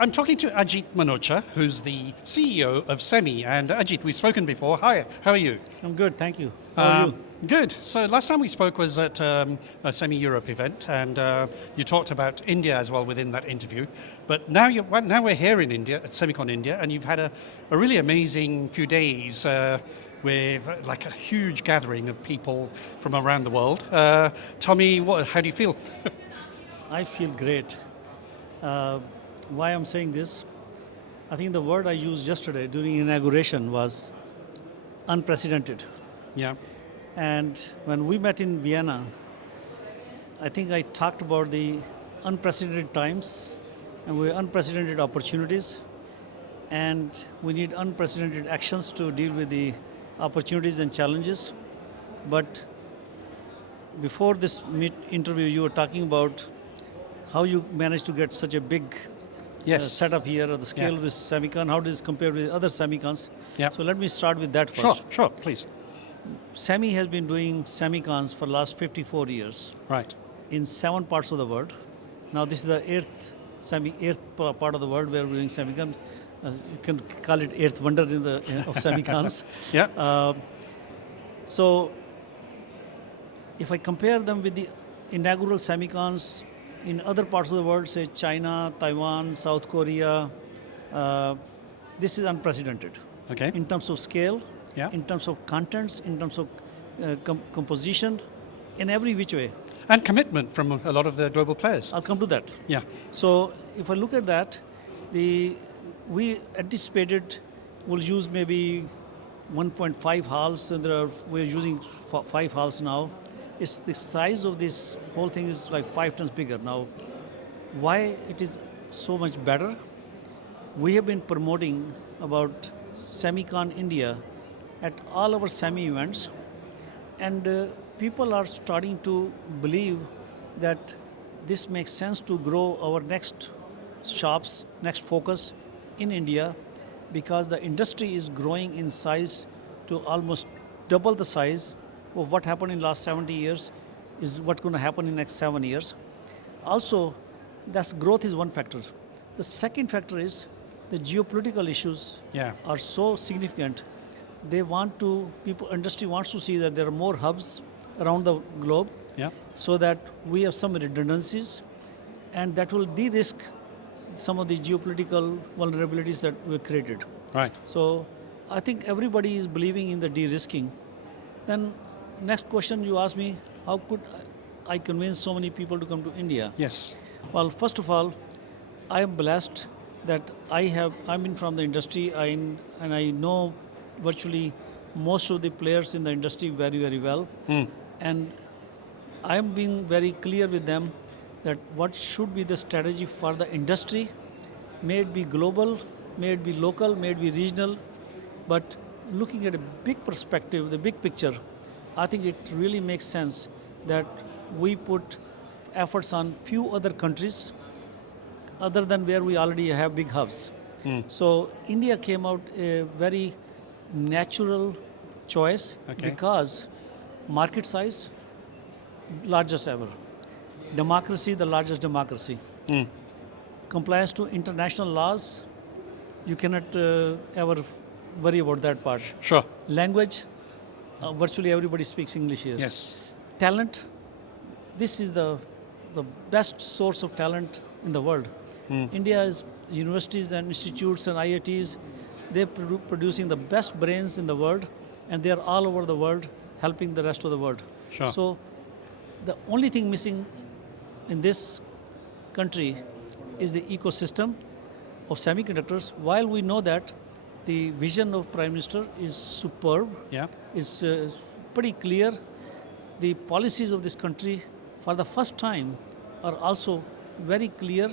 I'm talking to Ajit Manocha, who's the CEO of Semi. And Ajit, we've spoken before. Hi, how are you? I'm good, thank you. How are you? Good. So last time we spoke was at a Semi Europe event, and you talked about India as well within that interview. But now we're here in India at Semicon India, and you've had a really amazing few days with like a huge gathering of people from around the world. Tell me, how do you feel? I feel great. Why I'm saying this? I think the word I used yesterday during inauguration was unprecedented. Yeah. And when we met in Vienna, I think I talked about the unprecedented times and unprecedented opportunities, and we need unprecedented actions to deal with the opportunities and challenges. But before this interview, you were talking about how you managed to get such a big Yes. setup here, or the scale Yeah. of this semicon. How does it compare with other semicons? Yeah. So let me start with that Sure, first. sure, please. Semi has been doing semicons for the last 54 years Right. in 7 parts of the world. Now this is the eighth part of the world where we're doing semicon. You can call it eighth wonder of semicons. Yeah. So if I compare them with the inaugural semicons in other parts of the world, say China, Taiwan, South Korea, this is unprecedented. Okay. In terms of scale, Yeah. in terms of contents, in terms of composition, in every which way. And commitment from a lot of the global players. I'll come to that. Yeah. So if I look at that, we anticipated we'll use maybe 1.5 halls, and we're using 5 halls now. It's the size of this whole thing is like 5 times bigger now. Why it is so much better? We have been promoting about Semicon India at all our semi events, and people are starting to believe that this makes sense to grow our next shops, next focus in India, because the industry is growing in size to almost double the size of what happened in last 70 years is what's going to happen in next 7 years. Also, that's growth is one factor. The second factor is the geopolitical issues Yeah. are so significant. Industry wants to see that there are more hubs around the globe, Yeah. so that we have some redundancies, and that will de-risk some of the geopolitical vulnerabilities that were created. Right. So I think everybody is believing in the de-risking. Then next question you ask me, how could I convince so many people to come to India? Yes. Well, first of all, I am blessed that I'm in from the industry, and I know virtually most of the players in the industry very, very well. And I am being very clear with them that what should be the strategy for the industry, may it be global, may it be local, may it be regional, but looking at a big perspective, the big picture, I think it really makes sense that we put efforts on few other countries other than where we already have big hubs. So India came out a very natural choice, Okay. because market size, largest ever. Democracy, the largest democracy. Compliance to international laws, you cannot ever worry about that part. Sure. Language, virtually everybody speaks English here. Yes. Talent, this is the best source of talent in the world. India is universities and institutes and IITs, they're producing the best brains in the world, and they're all over the world helping the rest of the world. Sure. So the only thing missing in this country is the ecosystem of semiconductors. While we know that the vision of Prime Minister is superb, Yeah. is pretty clear, the policies of this country for the first time are also very clear,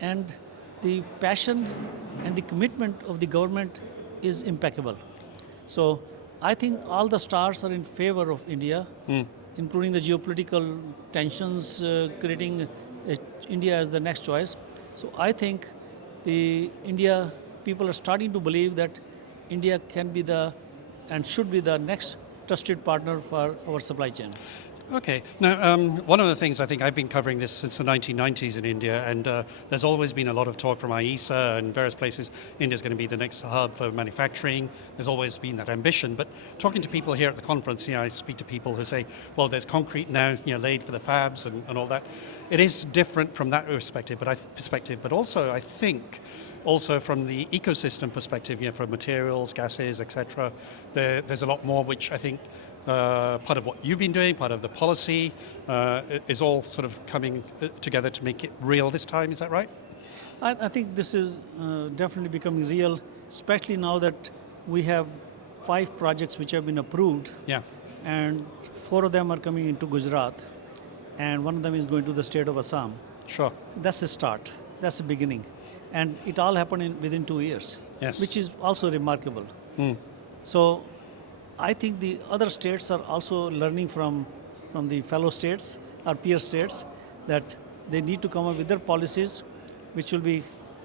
and the passion and the commitment of the government is impeccable. So I think all the stars are in favor of India, including the geopolitical tensions creating India as the next choice. So I think people are starting to believe that India can be and should be the next trusted partner for our supply chain. Okay. Now, one of the things I think I've been covering this since the 1990s in India, and there's always been a lot of talk from IESA and various places. India's going to be the next hub for manufacturing. There's always been that ambition. But talking to people here at the conference, I speak to people who say, well, there's concrete now, laid for the fabs and all that. It is different from that perspective, but also I think. Also, from the ecosystem perspective, for materials, gases, etc., there's a lot more which I think part of what you've been doing, part of the policy, is all sort of coming together to make it real this time. Is that right? I think this is definitely becoming real, especially now that we have 5 projects which have been approved. Yeah. And 4 of them are coming into Gujarat, and 1 of them is going to the state of Assam. Sure. That's the start. That's the beginning. And it all happened within 2 years, Yes. which is also remarkable. So I think the other states are also learning from the fellow states, our peer states, that they need to come up with their policies which will be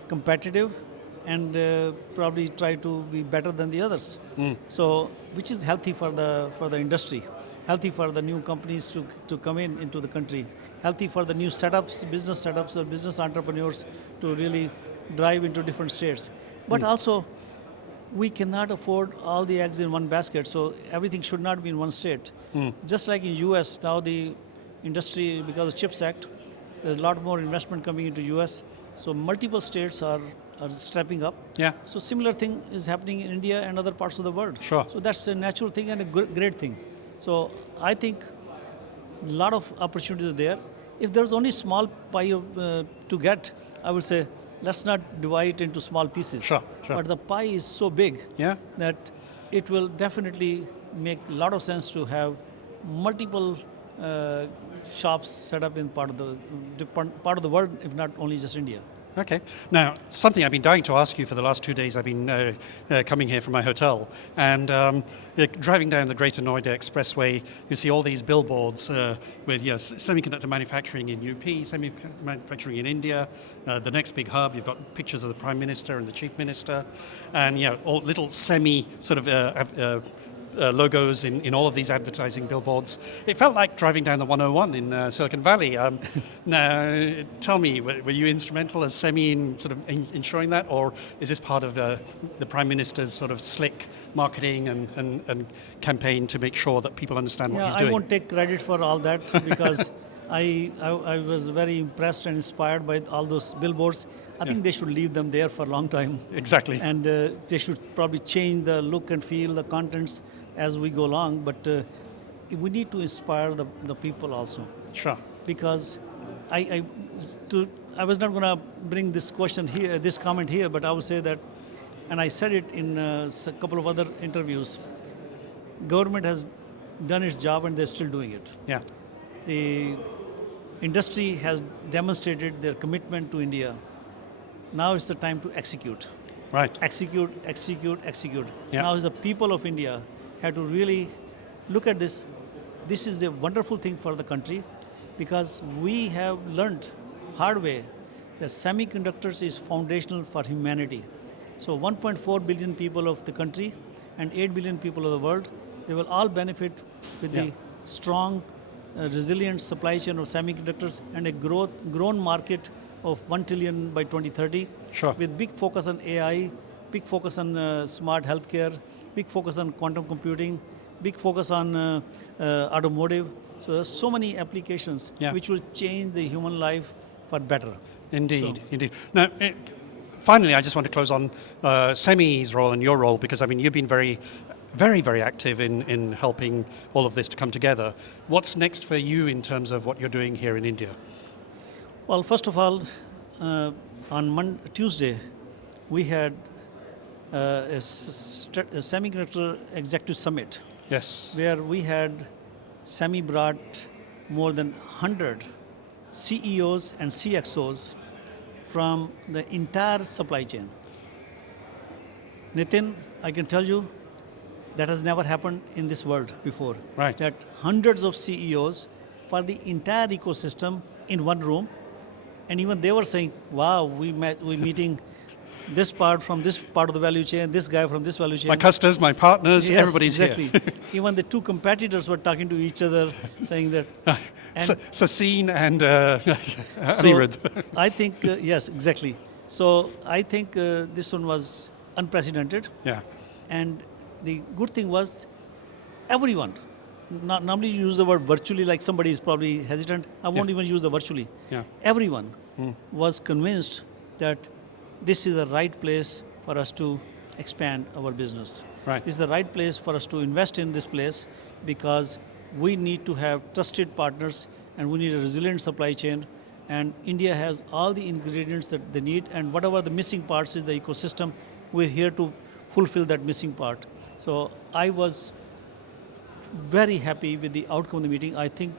competitive and probably try to be better than the others. So, which is healthy for the industry, healthy for the new companies to come into the country, healthy for the new business setups or business entrepreneurs to really drive into different states. But also, we cannot afford all the eggs in one basket, so everything should not be in one state. Just like in US, now the industry, because of the CHIPS Act, there's a lot more investment coming into US, so multiple states are stepping up. Yeah. So similar thing is happening in India and other parts of the world. Sure. So that's a natural thing and a great thing. So I think a lot of opportunities are there. If there's only small pie to get, I would say, let's not divide it into small pieces. Sure. But the pie is so big Yeah. that it will definitely make a lot of sense to have multiple shops set up in part of the world, if not only just India. Okay. Now, something I've been dying to ask you for the last 2 days. I've been coming here from my hotel, and driving down the Greater Noida Expressway, you see all these billboards with semiconductor manufacturing in UP, semiconductor manufacturing in India, the next big hub. You've got pictures of the Prime Minister and the Chief Minister, and all little semi sort of logos in all of these advertising billboards. It felt like driving down the 101 in Silicon Valley. Now, tell me, were you instrumental as SEMI in sort of ensuring that, or is this part of the Prime Minister's sort of slick marketing and campaign to make sure that people understand what he's doing? I won't take credit for all that because I was very impressed and inspired by all those billboards. I think they should leave them there for a long time. Exactly. And they should probably change the look and feel, the contents as we go along. But we need to inspire the people also. Sure. Because I was not going to bring this question here, this comment here, but I will say that, and I said it in a couple of other interviews, government has done its job and they're still doing it. Yeah. The industry has demonstrated their commitment to India. Now is the time to execute. Right. Execute. Yeah. Now is the people of India have to really look at this. This is a wonderful thing for the country because we have learned hard way that semiconductors is foundational for humanity. So 1.4 billion people of the country and 8 billion people of the world, they will all benefit with the strong, resilient supply chain of semiconductors and a grown market of 1 trillion by 2030. Sure. With big focus on AI, big focus on smart healthcare, big focus on quantum computing, big focus on automotive. So there's so many applications which will change the human life for better. Indeed. Now, finally, I just want to close on SEMI's role and your role, because you've been very, very active in helping all of this to come together. What's next for you in terms of what you're doing here in India? Well, first of all, on Tuesday, we had a semiconductor executive summit. Yes. Where we had SEMI brought more than 100 CEOs and CXOs from the entire supply chain. Nitin, I can tell you that has never happened in this world before. Right. That hundreds of CEOs for the entire ecosystem in one room, and even they were saying, "Wow, we're meeting this part from this part of the value chain, this guy from this value chain. My customers, my partners, Yes, everybody's exactly. here. Even the two competitors were talking to each other, saying that. And Sachin and so Anirudh. I think yes, exactly. So I think this one was unprecedented, Yeah, and the good thing was everyone. Normally you use the word virtually, like somebody is probably hesitant. I won't even use the virtually. yeah, Everyone was convinced that this is the right place for us to expand our business. Right. This is the right place for us to invest in this place because we need to have trusted partners and we need a resilient supply chain. And India has all the ingredients that they need, and whatever the missing parts is the ecosystem, we're here to fulfill that missing part. So I was very happy with the outcome of the meeting. I think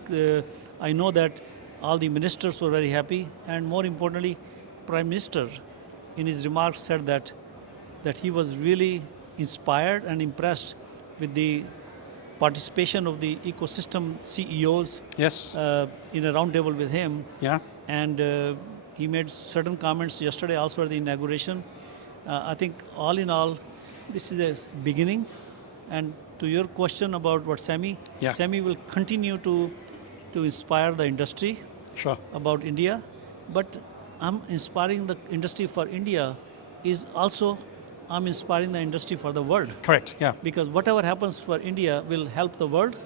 I know that all the ministers were very happy, and more importantly, Prime Minister, in his remarks, said that he was really inspired and impressed with the participation of the ecosystem CEOs yes, in a roundtable with him, yeah, and he made certain comments yesterday also at the inauguration. I think all in all, this is a beginning. And to your question about what SEMI will continue to inspire the industry sure, about India, but I'm inspiring the industry for India is also I'm inspiring the industry for the world. correct, yeah, Because whatever happens for India will help the world.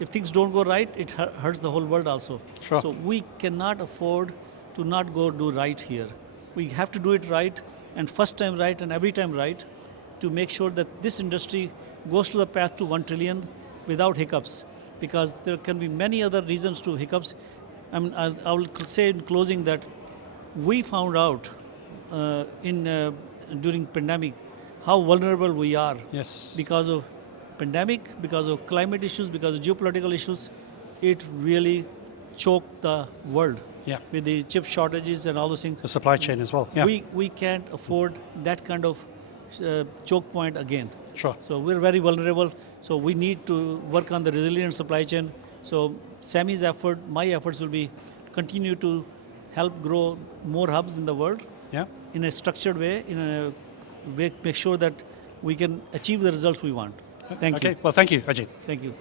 If things don't go right, it hurts the whole world also. Sure. So we cannot afford to not go do right here. We have to do it right, and first time right and every time right, to make sure that this industry goes to the path to 1 trillion without hiccups. Because there can be many other reasons to hiccups. I mean, I will say in closing that we found out during pandemic how vulnerable we are yes, because of pandemic, because of climate issues, because of geopolitical issues. It really choked the world yeah, with the chip shortages and all those things. the supply chain as well, yeah, We can't afford that kind of choke point again. sure, So we're very vulnerable. So we need to work on the resilient supply chain. So SAMI's effort, my efforts will be continue to help grow more hubs in the world yeah. in a structured way, in a way make sure that we can achieve the results we want. Thank Okay, you. well, thank you, Ajit. Thank you.